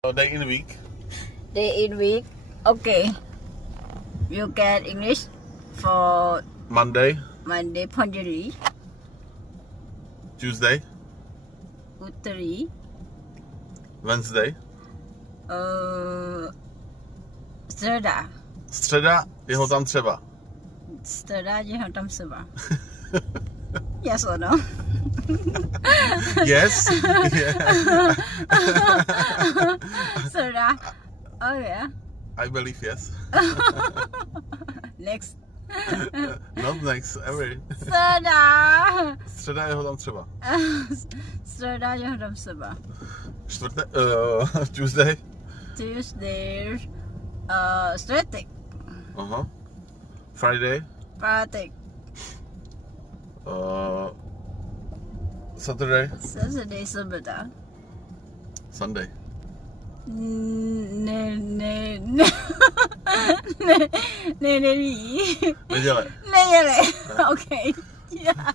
Day in week. Day in week. Okay. You get English for Monday. Punjabi. Tuesday. Uttari. Wednesday. Středa. Středa, je ho tam třeba. Středa, je ho tam třeba. Yes or no? Yes. Yeah. Středa. Oh yeah. I believe yes. Next. Not next, every. Středa. Středa, je ho tam třeba. Středa, je ho tam třeba. Tuesday. Tuesday. Střetek. Aha. Friday. Pátek. Saturday. Saturday, sobota. Sunday. Neděli. Neděle. Neděle. Okay. Yeah.